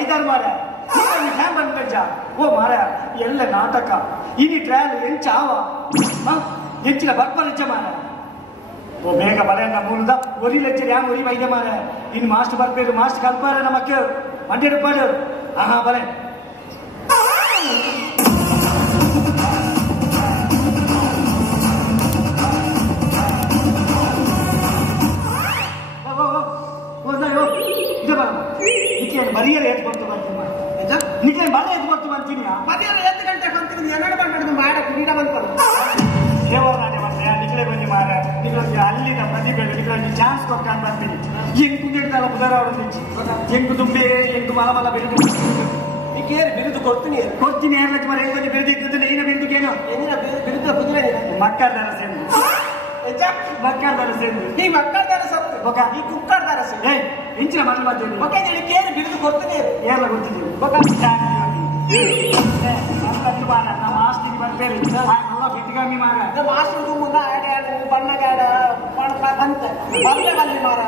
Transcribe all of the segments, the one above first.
ಐದಾರು ಮಾರ ಹ್ಯಾಂಗ್ ಬಂದ್ಕಂಜ ಓ ಮಾರ ಎಲ್ಲ ನಾಟಕ ಇನಿ ಟ್ರಯಲ್ ಎಂಚಾವ ಎಂಚಿನ ಬರ್ಬರಜ್ಜ ಮಾರ ಓ ಬೇಗ ಬರೆಯನ್ನ ಮೂಲದ ಒರಿ ಲೆಚ್ಚರ್ ಯಾನ್ ಒರಿ ವೈದ್ಯ ಮಾರ ಇನ್ನು ಮಾಸ್ಟರ್ ಬರ್ಬೇಕು ಮಾಸ್ಟರ್ ಕಲ್ಪಾರ ನಮಕ್ಕೆ ಮಂಡ್ಯ ರೂಪಾಯಿ ಆಹಾ ಬರೆ ಬರಿಯಲ್ಲ ಎದ್ದು ಬರ್ತು ಬರ್ತೀನಿ ನಿಖಿಲ್ ಬರ ಎದ್ದು ಬರ್ತು ಅಂತೀನಿ ಬರಿಯಲ್ಲ 8 ಗಂಟೆಗೆ ಅಂತೀನಿ ಎನ್ನಡ ಬಂದು ಮಾಡ ಕ್ರೀಡಾ ಬಂತಲ್ಲ ದೇವರಾಣೆ ಮಾಡ್ತಾರೆ ನಿಖಿಲೆ ಬಂದು ಮಾರ ನಿಖಿಲ್ ಅಲ್ಲಿನ ಪ್ರತಿಭೆ ನಿಖಿಲ್ ಚಾನ್ಸ್ ಕೊಟ್ಕೊಂಡು ಬರ್ತೀನಿ ಎಂಕು ಕುಂದಿಡ್ತಾರ ಬುಧರ ಅವರು ಎಂಕು ತುಂಬೆ ಎಂಕು ಮಲ ಮಲ ಬೆಳೆದು ನಿಖೇರ್ ಬಿರುದು ಕೊಡ್ತೀನಿ ಎಲ್ಲ ಮರ ಎಂಕೊಂದು ಬಿರುದು ಇರ್ತದೆ ಏನ ಬಿರುದುಗೇನು ಏನಿನ ಬಿರುದು ಕುದುರೆ ಮಕ್ಕಳ ದರ ಸೇರು ಮಕ್ಕಳ ದರ ಸೇರು ಈ ಮಕ್ಕಳ ದರ ಸತ್ತು ಈ ಕುಕ್ಕರ್ ದರ ಸೇರು ಇಂಚಿನ ಮಕ್ಕಳು ಮಾಡ್ತೀವಿ ಓಕೆ ಹೇಳಿ ಕೇಳಿ ಬಿರುದು ಕೊಡ್ತೀನಿ ಏರ್ಲ ಗೊತ್ತಿದ್ದೀವಿ ನಮ್ಮ ಆಸ್ತಿ ಬರ್ತೇವೆ ಎಲ್ಲ ಬಿಟ್ಟಿಗಾಮಿ ಮಾರ ಮಾಸ್ಟರ್ ಮುಂದೆ ಬಣ್ಣಗಾಡ ಬಂತ ಬಲ್ಲ ಬಲ್ಲಿ ಮಾರ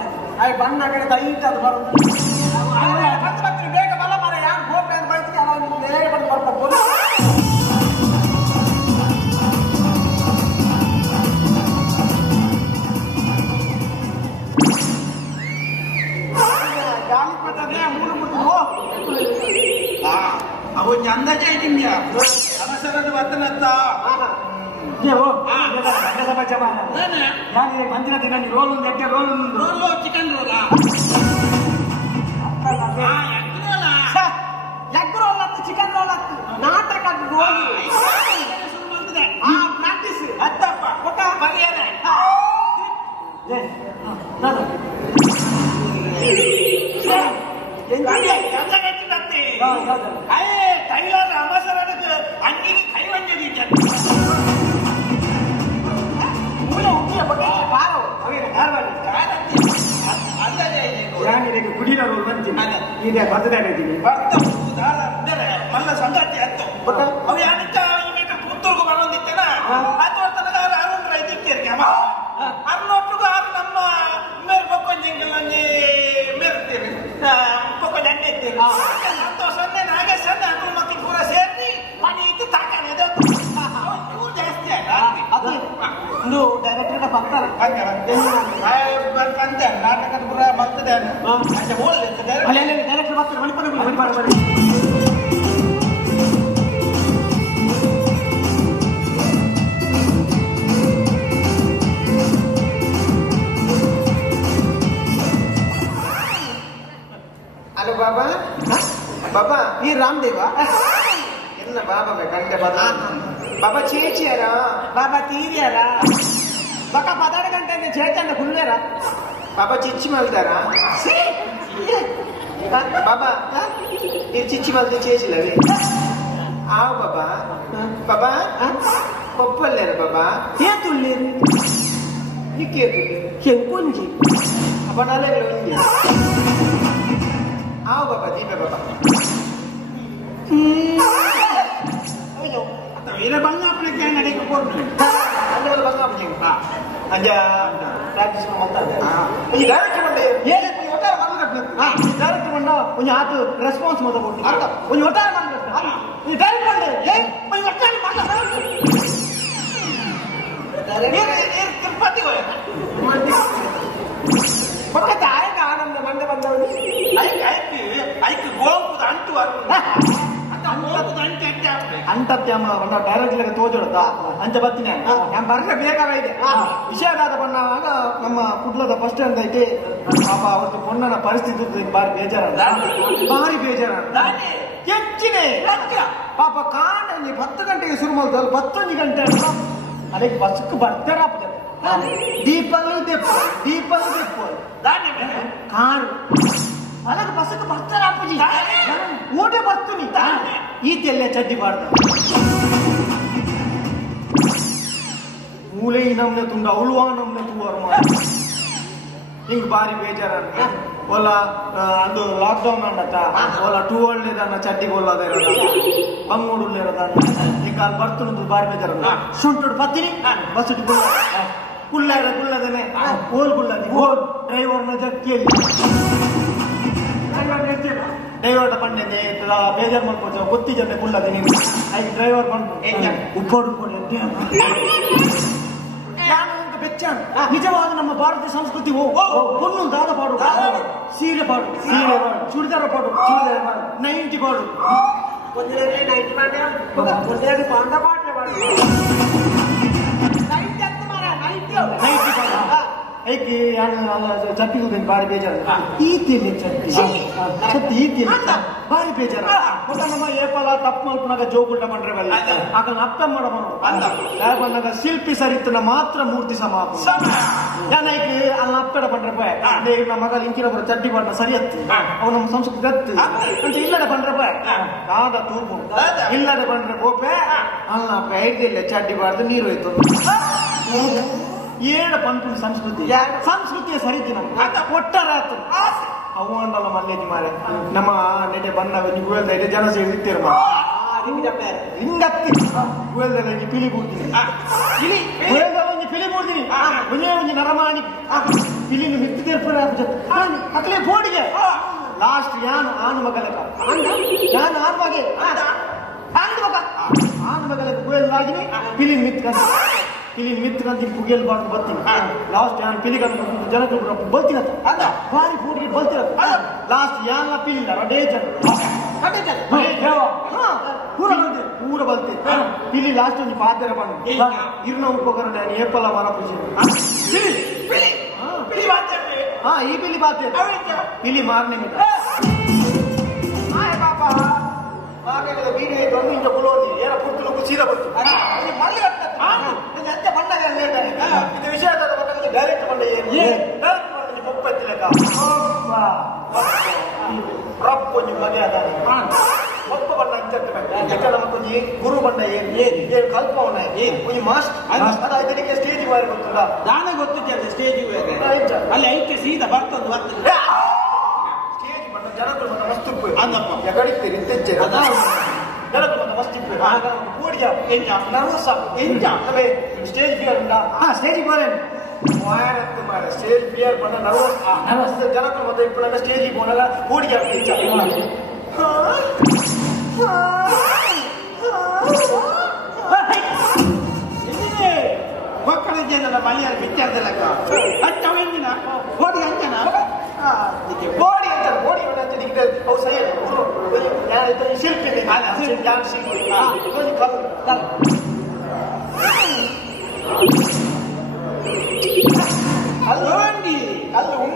ಬಣ್ಣಗಡೆ ದೈತ ಅದು ಬರೋದು ಬರ್ತೀನಿ ಬೇಗ ಬಲ್ಲ ಮಾರ ಯಾರು ಹೋಗ್ಬೇಕು ಅಂತ ಬರ್ತೀನಿ ಅವಾಗ ನೆಲೆಗೆ ಬಂದು ಬರ್ಬೋದು ಅವು ಚಂದಜ ಇದೀಯ ಅವಸರದ ವರ್ತನತ್ತ ಮಂದಿರ ದಿನ ರೋಲ್ ಒಂದು ರೋಲ್ ಚಿಕನ್ ರೋಲ ಎಗ್ ರೋಲ್ ಹತ್ತು ಚಿಕನ್ ರೋಲ್ ಹತ್ತು ನಾಟಕ ರೋಲ್ ಪ್ರಾಕ್ಟೀಸ್ ಹತ್ತಪ್ಪ ಬಗೆಯದೆ ಟೈಲರ್ ಅವಸರಕ್ಕೆ ಅಂಗಿಗೆ ಕೈ ಬಂದಿದ್ದೀಯ ಗುಡಿನ ರೋಲ್ ಬಂತೀನಿ ಈಗ ಬರ್ತದಾಗಿದ್ದೀನಿ ಮಲ್ಲ ಸಂಗಾತಿ ಆಯ್ತು ಅವು ಯಾನಿತ್ತ ಪುತ್ತೂರ್ಗು ಬರೋದಿತ್ತೇನ ಅದು ತನಕ ಆರು ಐದಿರ್ತೀರಿ ಅರ್ನೊಟ್ಟಿಗೂ ಆರು ನಮ್ಮ ಮೇರೆ ಬಕ್ಕೊಂಜಿಂಗಲ್ಲ ಮೇರ್ತೀರಿ ಬಕ್ಕೊಂಜ ಅಣ್ಣ ಇರ್ತೀರಿ ಸಂತೋಷನ್ನೇ ನಾಗೇಶನ್ನೇ ಅದ್ರ ಮಕ್ಕಳು ಪೂರ ಸೇರಿ ಮನೆ ಇತ್ತು ತಾಕಾನೆ ಪೂರ ಜಾಸ್ತಿ ಅದು ನೀವು ಡೈರೆಕ್ಟರ್ ಬರ್ತಾರೆ ಬರ್ಕಂತೆ ನಾಟಕದ ಪೂರ ಬರ್ತದೆ ಡೈರೆಕ್ಟರ್ ಬರ್ತಾರೆ ಹಲೋ ಬಾಬಾ ಬಾಬಾ ಈ ರಾಮದೇವ என்ன பாபா கண்ட பாபா ಬಾಬಾ ಚೇಚಿಯಾರ ಬಾಬಾ ತೀರ್ಯಾರ ಬಕ 12 ಗಂಟೆ ಚೇಚಂದ ಕುಲ್ಲೇರ ಬಾಬಾ ಚಿಚ್ಚಿ ಮಲ್ತಾರ ಬಾಬಾ ಈ ಚಿಚ್ಚಿ ಮಲ್ದು ಚೇಚಿಲವೇ ಆವ್ ಬಾಬಾ ಬಾಬಾ ಕೊಪ್ಪಲ್ಲೇರ ಬಾಬಾ ಏತುಳ್ಳೇರು ನಿಕ್ಕೇತು ಕೆಂಪುಂಜಿ ಅಪನಾಲೆ ಉಂಜಿ ಆವ್ ಬಾಬಾ ದೀಪ ಬಾಬಾ ವೀರ ಬಂಗಾಪನಕ್ಕೆ ನಡೆಯಕ್ಕೆ ಕೊಡ್ರಿ ಅಂದ್ರೆ ಬಂಗಾಪನಿ ಅಂಜ ಪ್ರಾಕ್ಟೀಸ್ ಮಾಡ್ತಾರೆ ಈ ಡೈರೆಕ್ಟ್ ಬಂದೆ ಏನಕ್ಕೆ ಒಟ್ಟಾರೆ ಮಾಡ್ಬೇಕು ಡೈರೆಕ್ಟ್ ಬಂದ ಒಂದು ಆತು ರೆಸ್ಪಾನ್ಸ್ ಮೊದಲು ಕೊಟ್ಟು ಒಂದು ಒಟ್ಟಾರೆ ಮಾಡ್ಬೇಕು ಈ ಡೈರೆಕ್ಟ್ ಬಂದೆ ಒಂದು ಒಟ್ಟಾರೆ ಮಾಡ್ತಾರೆ ತಿರುಪತಿ ಪಕ್ಕದ ಆಯ್ಕ ಆನಂದ ಮಂಡೆ ಬಂದವರು ಐಕ್ ಗೋಪುದ ಅಂಟು ಅಂತತ್ಯಮ್ಮ ಡೈರೆಕ್ಟ್ ತೋಜೋಡದ ಅಂತ ಬರ್ತೀನಿ ನಾನು ಬರ್ರೆ ಬೇಕಾಗಿದೆ ವಿಷಯದಾದ ಬಣ್ಣವಾಗ ನಮ್ಮ ಕುಡ್ಲದ ಫಸ್ಟ್ ಅಂತ ಐತಿ ಪಾಪ ಅವತ್ತು ಪೊಣ್ಣನ ಪರಿಸ್ಥಿತಿ ಬಾರಿ ಬೇಜಾರ ಹೆಚ್ಚಿನ ಪಾಪ ಕಾಂಡ 10 ಗಂಟೆಗೆ ಶುರು ಮಾಡಿದ್ರು 11 ಗಂಟೆ ಅದಕ್ಕೆ ಬಸ್ಕ್ ಬರ್ತಾರ ದೀಪಲ್ ಕಾರು అలాగే బస్సుకు బస్తారా అప్పుజీ ఓటే బస్తుంది ఈ తెల్లే చడ్డి పాడతా ಮೂಲೆ ನಮ್ನೆ ತುಂಡ ಉಳ್ವಾ ನಮ್ನೆ ತೂವರ್ಮ ಹಿಂಗ್ ಬಾರಿ ಬೇಜಾರ ಒಲ್ಲ ಅದು ಲಾಕ್ಡೌನ್ ಅಂಡತ್ತ ಒಲ್ಲ 2 ಒಳ್ಳೆದನ್ನ ಚಡ್ಡಿ ಕೊಲ್ಲದ ಬಂಗೂಡು ಇರೋದನ್ನ ಈಗ ಅಲ್ಲಿ ಬರ್ತುನದು ಬಾರಿ ಬೇಜಾರ ಶುಂಟುಡು ಪತ್ತಿನಿ ಬಸ್ ಕುಳ್ಳದನೆ ಓಲ್ ಡ್ರೈವರ್ನ ಜಕ್ಕಿಯಲ್ಲಿ ಡ್ರೈವರ್ ಪಂಡೆ ಬೇಜಾರು ಮಾಡ್ಕೊಳ್ತೇವೆ ಗೊತ್ತಿ ಜೊತೆ ಕುಳ್ಳದೆ ನೀನು ಐದು ಡ್ರೈವರ್ ಮಾಡ್ಕೊಂಡು ಉಕ್ಕೋಡು ಬೆಚ್ಚ ನಿಜವಾದ ನಮ್ಮ ಭಾರತೀಯ ಸಂಸ್ಕೃತಿ பொண்ணு ದಾದ ಪಾಡು ಸೀರೆ ಪಾಡು ಚೂಡಿದಾರ ಪಾಡು ನೈಂಟಿ ಪಾಡು ನೈಟ್ ಮಾಡಿ ಪಾಂಡ ಪಾಟ್ರೆ ಮಾಡಿ ಐಕಿ ಚಪ್ಪಿಗುದೇನು ಬಾರಿ ಬೇಜಾರು ಈತಿಯಲ್ಲಿ ಚತ್ತಿ ಈತಿಯಲ್ಲಿ ಬಾರಿ ಬೇಜಾರು ನಮ್ಮ ಏಪಲ ತಪ್ಪು ಮಲ್ಪನಾಗ ಜೋಗುಲ್ಟ ಪಂಡ್ರೆ ಬಲ್ಲ ಆಗ ಅಪ್ಪ ಮಾಡಬಾರ್ದು ಶಿಲ್ಪಿ ಸರಿತನ ಮಾತ್ರ ಮೂರ್ತಿ ಸಮಾಪ ಏನೈಕಿ ಅಲ್ಲಿ ಅಪ್ಪಡ ಪಂಡ್ರೆ ಪಾಯ್ ನಮ್ಮ ಮಗ ಇಂಕಿನ ಬರೋ ಚಡ್ಡಿ ಪಾಟ ಸರಿ ಹತ್ತಿ ಅವು ನಮ್ಮ ಸಂಸ್ಕೃತಿ ಹತ್ತಿ ಅಂತ ಇಲ್ಲಡೆ ಪಂಡ್ರೆ ಪಾಯ್ ಕಾದ ತೂರ್ಪು ಇಲ್ಲಡೆ ಪಂಡ್ರೆ ಗೋಪೆ ಅಲ್ಲ ಐದಿಲ್ಲ ಚಡ್ಡಿ ಬಾರ್ದು ನೀರು ಹೋಯ್ತು ಏಳ ಪಂಪು ಸಂಸ್ಕೃತಿಯ ಸರಿತಿ ನಮ್ಗೆ ಒಟ್ಟಾರೆ ಆಯ್ತು ಅವು ಅಂದಲ್ಲ ಮಲ್ಲೇಜಿ ಮಾರೆ ನಮ್ಮ ನೆನೆ ಬಣ್ಣ ಗುವೆಲ್ದ ಜನ ಸೇರಿರ್ತೀರ ಹಿಂಗತ್ತಿ ಗುವೆಲ್ದಲ್ಲಿ ಪಿಲಿ ಬೂಡ್ತೀನಿ ಗುವೆಲ್ದಲ್ಲಿ ಪಿಲಿ ಬೂಡ್ತೀನಿ ಒಂಜಿ ನರಮಾಣಿ ಪಿಲಿನ ಮಿತ್ತು ತೀರ್ಪಡೆ ಅಕ್ಲೆ ಬೋಡಿಗೆ ಲಾಸ್ಟ್ ಯಾನು ಆನು ಮಗಲಕ ಯಾನು ಆನು ಮಗೆ ಆನು ಮಗಲಕ ಗುವೆಲ್ದಾಗಿನಿ ಪಿಲಿನ ಮಿತ್ಕಂತ ಪಿಲಿನ ಮಿತ್ಕಂತ ಪುಗೆಲ್ ಬಾರ್ದು ಬರ್ತೀನಿ ಲಾಸ್ಟ್ ಯಾನ್ ಪಿಲಿಗನ್ನು ಜನಗಳು ಬರ್ತೀನಿ ಬಾರಿ ಫೋಟಿಗೆ ಬರ್ತೀರ ಲಾಸ್ಟ್ ಯಾನ್ ಪಿಲಿಲ್ಲ ರಡೇ ಜನ ಪೂರ ಬಲ್ತಿ ಪಿಲಿ ಲಾಸ್ಟ್ ಒಂದು ಪಾತ್ರೆ ಬಂದು ಇರ್ನ ಉಪಕರಣ ಏಪಲ್ಲ ಮರ ಪೂಜೆ ಹಾ ಈ ಪಿಲಿ ಬಾತೆ ಪಿಲಿ ಮಾರನೆ ವೀಡಿಯೋ ಒಂದು ಇಂಚ ಪುಲೋದಿ ಏನ ಪುರ್ತಲು ಸೀದಾ ಬರ್ತು ಇದು ವಿಷಯ ಡೈರೆಕ್ಟ್ ಬಂದ ರಪ್ಪ ಒಂಜಿ ಮಗೆ ಅದ ಒಪ್ಪ ಬಣ್ಣ ಅಂತ ನಮಕೊಂಜಿ ಗುರು ಬಣ್ಣ ಏನು ಕಲ್ಪ ಒಂಜಿ ಮಾಸ್ಟ್ ಅದು ಇದಕ್ಕೆ ಸ್ಟೇಜ್ ಬಾರಿ ಗೊತ್ತುಂಟಾ ದಾನೆ ಗೊತ್ತು ಸ್ಟೇಜ್ ಅಲ್ಲಿ ಐತೆ ಸೀದಾ ಬರ್ತದೆ ಸ್ಟೇಜ್ ಬಣ್ಣ ಜನಗಳು ಬಣ್ಣ ಮಸ್ತು ಅಂದಪ್ಪ ಎಗಡಿತೀರಿ ಇಂತೆಜ್ಜೆ ಜನಗಳು ಬಣ್ಣ ಮಸ್ತು ಕೂಡಿಯ ನರ್ವಸ್ ಸ್ಟೇಜ್ ಫಿಯರ್ ಉಂಟಾ ಸ್ಟೇಜ್ ಫಿಯರ್ ವಾಯರತ್ತು ಮಾರ ಸ್ಟೇಜ್ ಫಿಯರ್ ಬಂದ ನರ್ವಸ್ ಜನಗಳು ಮತ್ತೆ ఇప్పుడు ಸ್ಟೇಜ್ పోనగా ಕೂಡಿಯ ಮಕ್ಕಳ ಜನರ ಮಲಯಾಳ ವಿಚಾರದಲ್ಲಕ್ಕ ಅಂಚವಿನ ಓಡಿ ಅಂಚನ ಓಡಿ ಅಂತ ಓಡಿ ಅಂತ ಅವು ಸೈ ಶಿಲ್ಪಿ ಶಿಲ್ಪಿ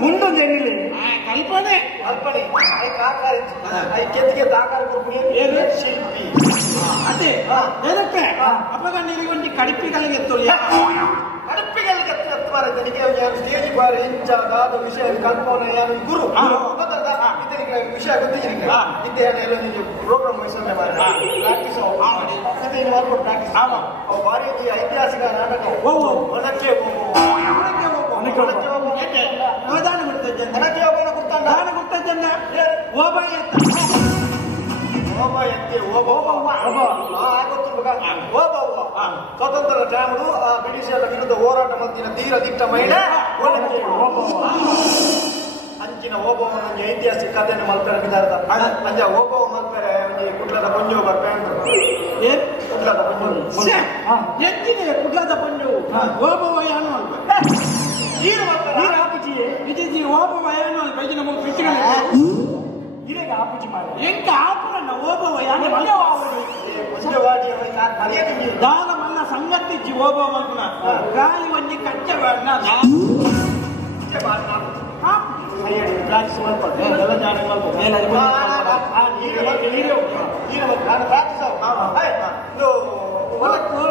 ಮುಂದೊಂದು ಏನಿಲ್ಲ ಕಲ್ಪನೆ ಕಲ್ಪನೆ ಕೆತ್ತಿಗೆ ದಾಖಲ ಶಿಲ್ಪಿ ಅದೇ ಏನಕ್ಕೆ ಅಪಗಂಡಿಗೆ ಒಂದು ಕಡಿಪಿಗಳಿಗೆ ಎತ್ತೊಳ್ಳಿ ಕಡಿಪಿಗಳಿಗೆ ಎತ್ತುತ್ತಾರೆ ನನಗೆ ಸ್ಟೇಜ್ ಬಾರಿ ಇಂಚಾದ ವಿಷಯ ಕಲ್ಪನೆ ಯಾರು ಗುರು ಇದರಿಗೆ ವಿಷಯ ಗೊತ್ತಿಗೆ ಇದ್ದೇ ಎಲ್ಲ ಪ್ರೋಗ್ರಾಮ್ ವಹಿಸೋದೇ ಪ್ರಾಕ್ಟೀಸ್ ಪ್ರಾಕ್ಟೀಸ್ ಅವು ಭಾರಿ ಐತಿಹಾಸಿಕ ನಾಟಕ ಒನಕ್ಕೆ ದಾನ ಕೊಡ್ತೇನೆ ನನಗೆ ಒಬ್ಬನ ಕೊಡ್ತಾನೆ ದಾನ ಕೊಡ್ತೇನೆ ಓಬ ಎತ್ತ ಓಬ ಎತ್ತೆ ಓಬವ್ವ ಸ್ವತಂತ್ರ ಟೈಮ್ಡು ಬ್ರಿಟಿಷರ ವಿರುದ್ಧ ಹೋರಾಟ ಮತ್ತಿನ ತೀರ ದಿಟ್ಟ ಮಹಿಳೆ ಅಂಚಿನ ಓಬವ್ವನ ಒಂದು ಐತಿಹಾಸಿಕ ಕಥೆಯನ್ನು ಮಲ್ಪೆರ ಬಿದ್ದಾರದ ಅಂಜ ಓಬವ್ವ ಮಲ್ಪೆರ ಒಂದು ಕುಡ್ಲದ ಪಂಜು ಬರ್ಪೇಂದ್ರು ಕುಡ್ಲದ ಪಂಜು ಎತ್ತಿದೆ ಕುಡ್ಲದ ಪಂಜು ಓಬವ್ವ ಯಾನು ಅಲ್ಪ ನೀರು ಹಾಪಿಜಿಯೇ ವಿಜಯಜಿ ಓಬವ್ವ ಯಾನು ಅಲ್ಪ ಇದು ನಮ್ಮ ಪಿಚ್ಚಿನ ಇರೇಗ ಹಾಪಿಜಿ ಮಾಡಿ ಎಂಕ ಆಪುರನ್ನ ಓಬವ್ವ ಯಾನು ದಾನ ಮಲ್ಲ ಸಂಗತಿಜ್ಜಿ ಓಬವ್ವ ಮಲ್ಪನ ಗಾಳಿ ಒಂಜಿ ಕಚ್ಚೆ ಬಾಡ್ನ ಪ್ರಾಕ್ಟೀಸ್ ಮಾಡ್ಕೊಂಡು ಎಲ್ಲ ಜಾಣ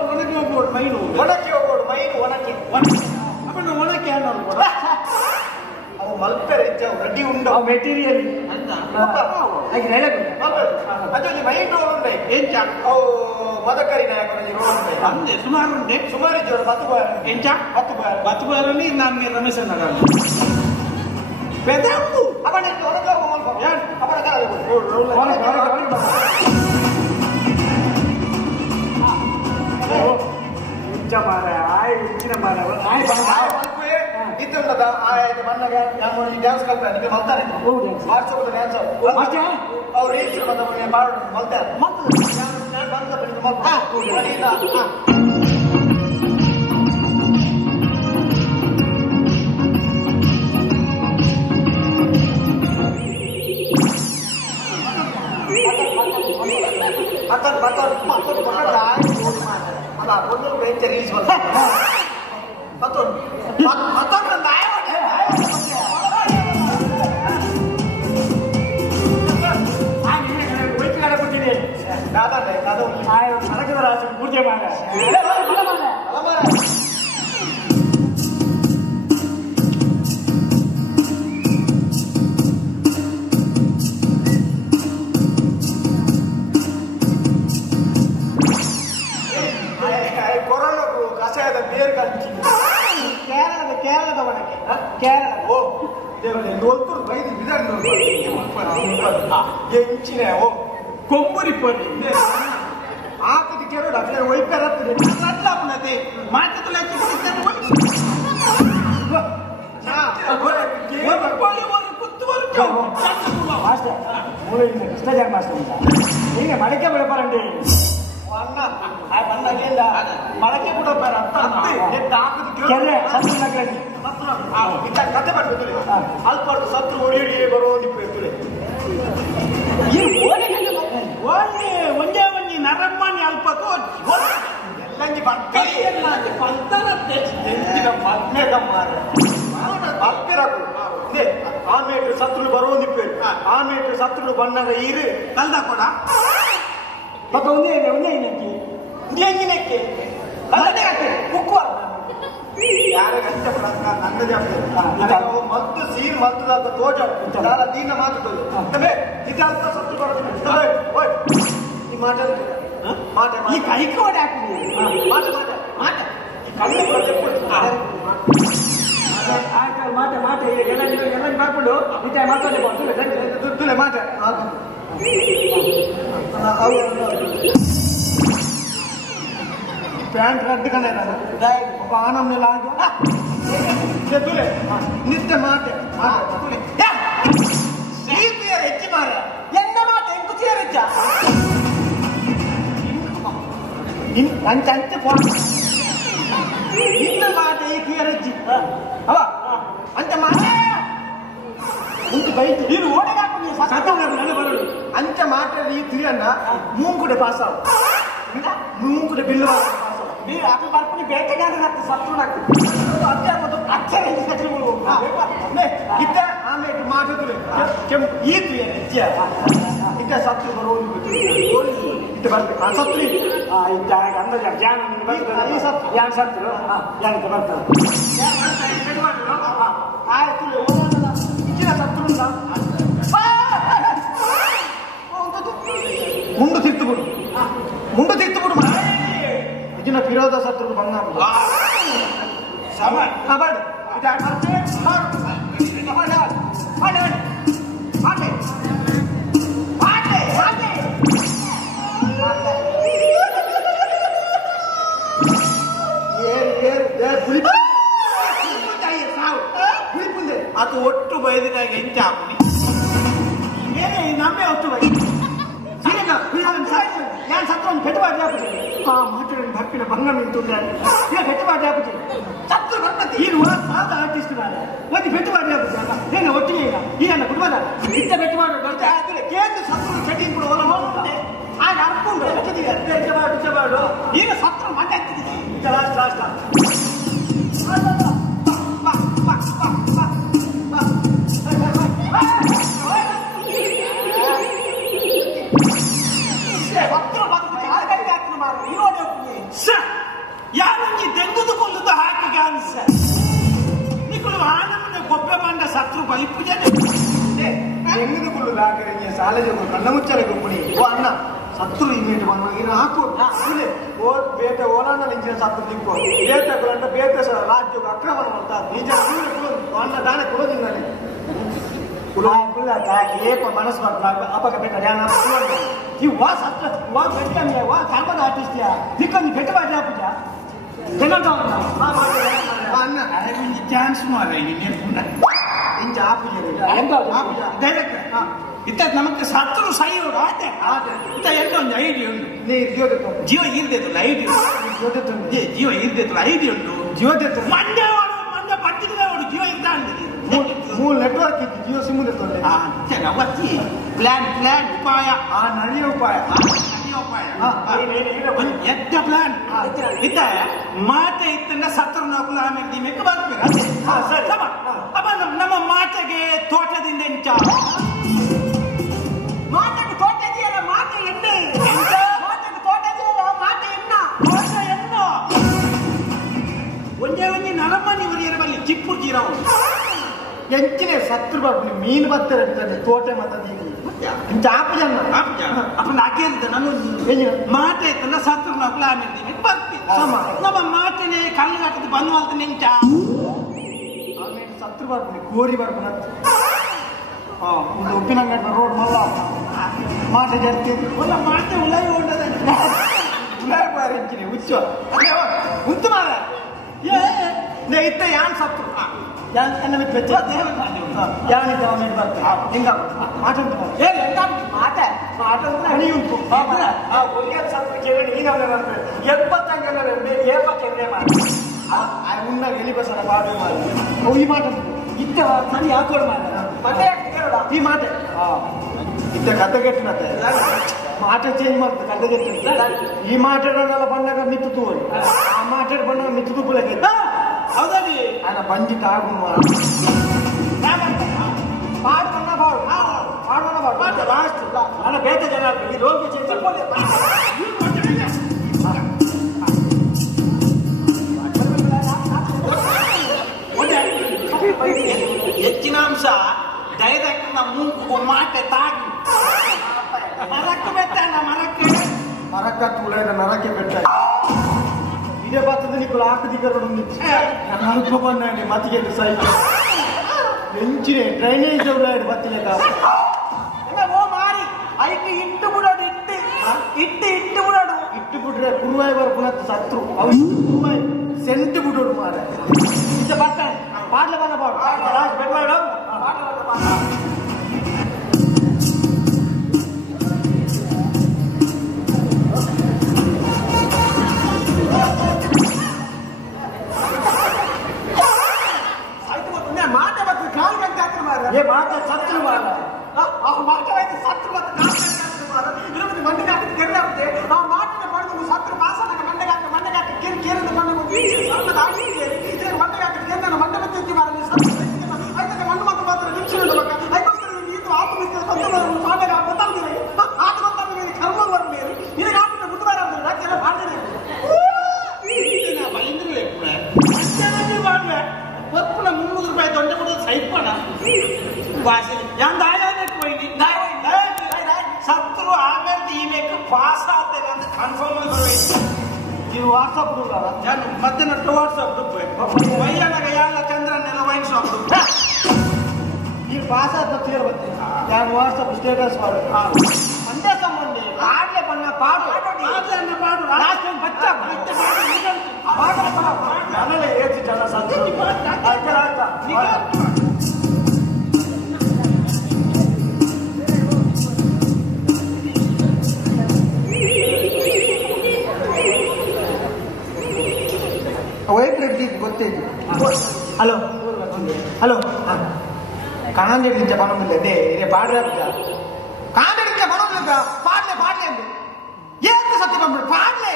ಒಣಗಿ ಹೋಗ್ಬೋದು ಮೈನು ಒಣಕ್ಕೆ ಹೋಗ್ಬೋದು ಮೈನು ಒಣಕ್ಕೆ ಅಪ್ಪನ ಒಣಕ್ಕೆ ಅನ್ನೋದು ಅವು ಮಲ್ಪೆರೆ ರೆಡಿ ಉಂಡು ಮೆಟೀರಿಯಲ್ ಅದು ಮೈನ್ ರೋಲ್ ಉಂಡೆ ಎಂಚ ಅವು ಮದಕರಿ ನಾಯಕರಲ್ಲಿ ರೋಲ್ ಉಂಡೆ ಅಂದೆ ಸುಮಾರು ಉಂಡೆ ಸುಮಾರು ಇದ್ದವರು 10 ಬಾರ್ ಎಂಚ 10 ಬಾರಲ್ಲಿ ನಾನು ರಮೇಶ್ ನಗರಲ್ಲಿ ಬೆದವು ಅವನ ಹೊರಗೆ ಹೋಗೋ ಅವನ ಮಾರ ಆಯ್ ಹೆಚ್ಚಿನ ಮಾರ ಇದ್ರ ಎಂತದ ಆಯ್ತು ಮಣ್ಣಗೆ ಈ ಡ್ಯಾನ್ಸ್ ಕಲ್ಪೆ ನಿಮಗೆ ಮಲ್ತಾನೆ ವಾಟ್ಸಪ್ ಡ್ಯಾನ್ಸ್ ಅವ್ರು ರೀಲ್ಸ್ ಮಲ್ತಾರೆ ಪೂಜೆ ಮಾಡ ಕೊರೋನಾಗೂ ಕಷಾಯದ ಬೇರೆ ಕೇರಳದ ಒಳಗೆ ಕೇರಳ ಓ ದೇವರೇ ನೋಡ್ತು ಬೈದು ಎಂಚಿನ ಓ ಕೊಮ್ಮುರಿ ಪೊರಿ ಆತದ ಕೆರಡು ಅಟ್ಲೇ ಒಯ್ಪೆರತ್ತದೆ ಅಟ್ಲಾಪುನತೆ ಮಾತುಲ ಕೃಷ್ಣ ಜನ್ಮಾಷ್ಟಮಿ ಹೀಗೆ ಮಡಕೆ ಬೆಳಪಾರಂಡಿ ಅಣ್ಣ ಬಂದಾಗಿಲ್ಲ ಮಡಕೆ ಕೂಡ ಬೇರೆ ಕತೆ ಮಾಡ್ಬೇಕು ಅಲ್ಪ ಸತ್ತು ಓಡಿ ಬರೋ ನಿಪ್ಪು ಒಂದೇ ಒಂಜಿ ನರಮ್ಮನಿ ಅಲ್ಪಕ್ಕೂ ಎಲ್ಲಂಗಿ ಆಮೇಲೆ ಸತ್ರುಳು ಬರೋ ನಿಪ್ಪೇರು ಆಮೇಲೆ ಸತ್ರುಳು ಬಣ್ಣದ ಈರು ಕಲ್ದ ಕೂಡ ಮತ್ತೆ ಒಂದೇ ಎಂಜಿನಕ್ಕೆ ಕುಕ್ಕುವ ಯಾರ ಗಂಟೆ ನನ್ನದೇ ಆಗ್ತದೆ ಮತ್ತು ಸೀನ್ ಮತ್ತದ ತೋಜ ದೀನ ಮಾತುತ್ತದೆ ಇದೆಲ್ಲ ಸತ್ತು ಬರೋದು ಈ ಮಾಟ ಈ ಕೈಕೋಡೆ ಹಾಕಿದೆ ಮಾಟ ಈ ಕಣ್ಣು ಮಾಟ ಎಲ್ಲ ಮಾಡ್ಕೊಂಡು ಇತ್ತ ಮಾತಾಡಬಹುದು ಮಾಟ ಪ್ಯಾಂಟ್ ರದ್ದು ಕಣ ಆನಮ್ನೆಲ್ಲ ನಿತ್ಯ ಮಾತೆ ಹೆಚ್ಚಿ ಮಾರ ಎನ್ನ ಮಾತೆ ಎಂಕುಚಿಯ ವೆಚ್ಚ ಅಂಚೆ ನಿನ್ನ ಮಾತೆ ಈ ಕ್ಲಿಯರ್ ಹೆಚ್ಚಿ ಅವ ಅಂಚ ಮಾತ ಉಂಟು ಬೈತು ನೀನು ಓಡಿಗೆ ಹಾಕೊಂಡು ಅಂಚ ಮಾತ್ರ ಈ ಕ್ಲಿಯರ್ನ ಮೂಂಕುಡೆ ಪಾಸ್ ಆಗ ಮೂಂಕುಡೆ ಬಿಲ್ಲು ನೀವು ಅಪ್ಪ ಬರ್ಕೊಂಡು ಬೇಟೆಗಾದ್ರೆ ಸತ್ತು ಅಕ್ಷರ ಇದ್ದ ಆಮೇಲೆ ಮಾತಾಡಲು ಕೆಂಪು ಈ ಕ್ಲಿಯರ್ ಹೆಚ್ಚ ಇದ್ದ ಸತ್ತು ಬರೋದು ಇದ್ದ ಬರ್ಬೇಕು ಆ ಸತ್ತು ಅಂದಾಜ ಜ್ಞಾನ ಈ ಸತ್ತು ಯಾರು ಸತ್ತರು ಯಾರು ಬರ್ತಾರೆ ಆಯ್ತು ಇಚ್ಚಿನ ಸತ್ತು ಮುಂಡು ತಿರ್ತುಬಿಡು ಇದಿನ ವಿರೋಧ ಸತ್ರು ಬಂಗಾರ ಅದು ಒಟ್ಟು ಬೈದಿನಾಗ ಎಂಚ ಹಾಕಿ ನಮ್ಮೆ ಒಟ್ಟು ಬೈ ಯಾರು ಸತ್ರ ಒಂದು ಪೆಟ್ಟುಬಾಟಿ ಹಾಕುತ್ತೆ ಆ ಮಾತಾಡಿ ಭಕ್ತಿನ ಭಂಗ ನಿಂತುಂಡೆ ಈಗ ಪೆಟ್ಟುಬಾಟಿ ಹಾಕುತ್ತೆ ಸತ್ತು ಬರ್ತದೆ ಈ ಸಾಧ ಆರ್ಟಿಸ್ಟ್ ನಾನು ಒಂದು ಪೆಟ್ಟುಬಾಟಿ ಹಾಕುತ್ತೆ ಏನು ಒಟ್ಟಿಗೆ ಇಲ್ಲ ಈ ನನ್ನ ಕುಟುಂಬದ ಇಂಥ ಪೆಟ್ಟುಬಾಟಿ ಬರ್ತಾ ಕೇಂದ್ರ ಸತ್ತು ಸೆಟ್ಟಿಂಗ್ ಕೂಡ ಹೊಲ ಹೋಗ್ತದೆ ಆಗ ಅರ್ಕೊಂಡು ಹೆಚ್ಚಬಾಡು ಈಗ ಸತ್ರ ಮಂಡೆ ಆಗ್ತಿದ್ದೀವಿ ಈಗ ಲಾಸ್ಟ್ ಯಾರಂಗಿ ತೆಂಗುದು ಕೊಲ್ಲುದು ಹಾಕಿಗೆ ಅನ್ಸ ನಿಕ್ಕಳು ಆನಮನೆ ಗೊಬ್ಬೆ ಬಂಡ ಸತ್ರು ಬೈಪು ಜನ ತೆಂಗುದು ಕೊಲ್ಲುದು ಹಾಕಿದ್ರೆ ಸಾಲಜ ಕಣ್ಣ ಮುಚ್ಚಲೆ ಗುಪ್ಪಣಿ ಓ ಅಣ್ಣ ಸತ್ರು ಇಮೇಟ್ ಬಂದ ಹಾಕು ಬೇಟೆ ಓಲಾನ ನಿಂಚಿನ ಸತ್ರು ದಿಕ್ಕು ಬೇಟೆಗಳಂತ ಬೇಟೆ ರಾಜ್ಯಕ್ಕೆ ಅಕ್ರಮಣ ಮಾಡ್ತಾರೆ ನಿಜ ಅಣ್ಣ ತಾನೇ ಕೊಡೋದಿಲ್ಲ ಏಪ ಮನಸ್ಸು ಬರ್ತಾರೆ ಅಪಕ ಬೇಟ ಈ ವಾ ಸತ್ರ ವಾ ಗಟ್ಟಿ ವಾ ಕಾಂಪದ ಆರ್ಟಿಸ್ಟ್ ದಿಕ್ಕೊಂದು ಬೆಟ್ಟ ಬಾಟಿ ಹಾಕುಜ ಅನ್ನ ಚಾನ್ಸ್ ಮಾರ ಇಂಚ ಆಪು ಇತ್ತ ನಮಗೆ ಸತ್ರು ಸೈಯೋಡು ಆತೆ ಇಂತ ಎಂತ ಒಂದು ಐಡಿಯಾ ಉಂಟು ಜೀವ ಇರ್ದೇತು ಐಡಿಯಾ ಜೀವ ಇರ್ದೇತು ಐಡಿಯಾ ಉಂಟು ಮಂಡ್ಯ ಪಟ್ಟಿಗೆ ಜೀವ ಇದ್ದ ಮೂರು ನೆಟ್ವರ್ಕ್ ಇತ್ತು ಜಿಯೋ ಸಿಮ್ ಅವತ್ತಿ ಪ್ಲಾನ್ ಉಪಾಯ ನಡೆಯೋ ಉಪಾಯ ಎದ್ದ ಪ್ಲಾನ್ ಇತ್ತ ಮಾತೆ ಇತ್ತಂದ್ರೆ ಸತ್ರು ನಕಲು ಆಮೇಲೆ ದಿಮೆಕ್ಕೆ ಬರ್ಬೇಕು ಅಪ್ಪ ನಮ್ಮ ಮಾತೆಗೆ ತೋಟದಿಂದ ಎಂಚ ಮಾತೆಗೆ ತೋಟ ಇದೆಯಲ್ಲ ಮಾತೆ ಎಣ್ಣೆ ಮಾತೆಗೆ ತೋಟ ಇದೆಯಲ್ಲ ಮಾತೆ ಎಣ್ಣ ತೋಟ ಎಣ್ಣ ಒಂದೇ ನರಮನಿ ಬಲ್ಲಿ ಚಿಪ್ಪು ಜೀರಾವು ಎಂಚಿನ ಸತ್ರು ಬರ್ತೀನಿ ಮೀನು ಬರ್ತಾರೆ ತೋಟ ಮತ್ತದೀಗ ಆಪು ಜನ ಅಪ್ಪ ನಾಕೆ ನಾನು ಮಾತೆ ಇತ್ತಲ್ಲ ಸತ್ರು ನಕಲು ಆಮೇಲೆ ದಿಮೆಕ್ಕೆ ಬರ್ತೀನಿ ನಮ್ಮ ಮಾತೆನೆ ಕಲ್ಲು ಹಾಕಿದ್ದು ಬಂದು ಮಾಡ್ತೀನಿ ಎಂಚ ಆಮೇಲೆ ಸತ್ರು ಬರ್ತೀನಿ ಕೋರಿ ಬರ್ತೀನಿ ಇದು ಉಪ್ಪಿನಂಗಡಿ ರೋಡ್ ಮಲ್ಲ ಮಾಟೆ ಜಾಸ್ತಿ ಒಲ್ಲ ಮಾತೆ ಉಲಾಯಿ ಹೊಂಡದ ಉಲಾಯಿ ಬಾರಿಂಚಿನಿ ಹುಚ್ಚ ಉಂಟು ಮಾರ ಇತ್ತ ಯಾನ್ ಸತ್ರು ಯಾನ್ ಬಿಟ್ಟು ಬೆಚ್ಚ ಯಾನಿದ್ದ ಆಮೇಲೆ ಬರ್ತಾರೆ ಹಿಂಗ ಮಾಟ ಉಂಟು ಮಾತೆ ಮಾತೆ ಹಣಿ ಉಂಟು ಉನ್ನ ಎಲ್ಲಿ ಬಸರ ಪಾಡು ಮಾಡಿ ಈ ಮಾಟ ಇತ್ತ ಸರಿ ಹಾಕೋಡು ಮಾಡ ಈ ಮಾಟೆ ಇದ್ದ ಕಥೆಗೆಟ್ಟಿನತ್ತೆ ಮಾಟ ಚೇಂಜ್ ಮಾಡ್ತದೆ ಕಥೆಗೆಟ್ಟಿನ ಈ ಮಾಟೆಲ್ಲ ಬಂದಾಗ ಮಿತ್ತು ತೂವಲ್ಲಿ ಆ ಮಾಟೆ ಬಂದಾಗ ಮಿತ್ತು ತುಪ್ಪಲಕ್ಕೆ ಹೌದಾ ಅಲ್ಲ ಬಂಜಿ ತಾಗು ಪಾಡ್ಬಣ್ಣ ಬಾಡು ಪಾಡ್ಬಣ್ಣ ಬಾಡು ಲಾಸ್ಟ್ ಅಲ್ಲ ಬೇತೆ ಜನ ಈ ರೋಗ ಚೇಂಜ್ ಹೆಚ್ಚಿನ ಅಂಶ ಡೈರೆಕ್ಟ್ ಮೂಗು ಮಾಟೆ ತಾಗಿ ಮರಕ್ಕೆ ಬೆಟ್ಟಣ್ಣ ಮರಕ್ಕ ತುಳದ ನರಕ್ಕೆ ಬೆಟ್ಟ ಇದೇ ಬರ್ತದೆ ನೀವು ಹಾಕದಿಗರು ಅನುಭವ ಬಂದ ಮತ್ತಿಗೆ ಸೈಕಲ್ ಎಂಚಿನ ಡ್ರೈನೇಜ್ ಬತ್ತಿಲ್ಲ ಓ ಮಾರಿ ಐಟಿ ಇಟ್ಟು ಬಿಡೋಡು ಇಟ್ಟು ಬಿಡೋಡು ಇಟ್ಟು ಬಿಟ್ರೆ ಕುರುವಾಯಿ ಬರ್ಪುನತ್ ಸತ್ರು ಅವು ಕುರುವಾಯಿ ಸೆಂಟ್ ಬಿಡೋಡು ಮಾರ ಬರ್ತಾನೆ ಪಾಡ್ಲೆ ಬನ್ನ ಬಾಡು ಮಾತೆ ಮತ್ತು ಕಾಲು ಗಂಟೆ ಹತ್ರ ಮಾರ ಮಾತ ಸತ್ರು ಮಾರ ಮಾಟವಾಯ್ತು ಸತ್ತು ಮತ್ತು ಕಾಲು ಗಂಟೆ ಹತ್ರ ಮಾರ ಇರುವುದು ಮಂಡಿಗೆ ಹಾಕಿದ್ದು ಕೆರೆ ಆಗುತ್ತೆ ಆ ಮಾಟಿನ ಪಡೆದು ಸತ್ತು ಮಾಸನ ಮಂಡೆಗೆ ಹಾಕಿ ಕೇರಿದ ಮಣ್ಣು ಸಣ್ಣದ ಆಗಿ ಮಂಡೆಗೆ ಹಾಕಿದ್ದು ಕೇಂದ್ರ ಮಂಡೆ ಮತ್ತೆ ಎತ್ತಿ ಮಾರ ಆಯ್ತಕ್ಕೆ ಮಣ್ಣು ಮತ್ತು ಮಾತ್ರ ನಿಮಿಷ ಅದಕ್ಕೋಸ್ಕರ ಇದು ಆತು ಮಿತ್ರ ಮಾಟೆಗೆ ಗೊತ್ತಾಗ್ತಿದೆ ಆತ ಗೊತ್ತಾಗ ಕರ್ಮ ಬರಲಿ ನಿನಗೆ ಹಾಕಿದ ಬುಧವಾರ ಅಂದ್ರೆ ರಾಜ್ಯ ಮಾಡ್ತಾರೆ ಒಪ್ಪನ 300 ರೂಪಾಯಿ ದೊಡ್ಡ ಕೊಡೋದು ಸೈಪಣ ಭಾಷೆ ಸತ್ರು ಆಮೇಲೆ ಈಮೇಲೆ ಪಾಸ್ ಆಗ್ತೇನೆ ಅಂತ ಕನ್ಫರ್ಮ್ ಆಗಬೇಕು ನೀವು ವಾಟ್ಸಪ್ ನಾನು ಮತ್ತೆ ನಟ್ಟು ವಾಟ್ಸಪ್ ವೈಯಾಗ ಎಲ್ಲ ಚಂದ್ರನ್ನೆಲ್ಲ ವೈನ್ ಶಾಪ್ ನೀವು ಪಾಸ್ ಆದ ಕ್ಲಿಯರ್ ಬರ್ತೀನಿ ನಾನು ವಾಟ್ಸಪ್ ಸ್ಟೇಟಸ್ ಮಾಡು ಒಂದೇ ಸಂಬಂಧ ಪಾಡ್ಲೆ ಬಣ್ಣ ಪಾಡು ಲಾಸ್ಟ್ ಟೈಮ್ ಬಚ್ಚ ನನ್ನೆಲ್ಲ ಏಜ್ ಜನ ಸತ್ರು ವೈಬ್ರೇಟ್ ಗೊತ್ತಿದ್ದು ಹಲೋ ಹಲೋ ಕಾಣಂದಿಡ್ಲಿಂಚ ಪಣಮಿಲ್ಲ ದೇ ಇದೇ ಪಾಡ್ರೆ ಕಾಣಂದಿಡ್ಲಿಂಚ ಪಣಮಿಲ್ಲ ಪಾಡ್ಲೆ ಅಂದು ಏನು ಸತ್ಯ ಬಂದ್ಬಿಡು ಪಾಡ್ಲೆ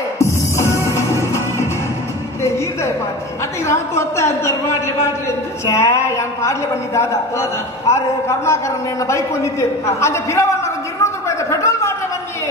ಈರ್ದೆ ಪಾಡ್ಲೆ ಅದೇ ರಾತು ಹೊತ್ತ ಅಂತಾರೆ ಮಾಡ್ಲಿ ಅಂತ ಛೇ ಯಾನ್ ಪಾಡ್ಲೆ ಬಂದಿದ್ದಾದ ಆದ್ರೆ ಕರ್ನಾಕರನ್ನ ಬೈಕ್ ಬಂದಿದ್ದೇವೆ ಅಂದ್ರೆ ಪಿರವನ್ನ 200 ರೂಪಾಯಿ ಪೆಟ್ರೋಲ್ ಮಾಡ್ಲೆ ಬನ್ನಿ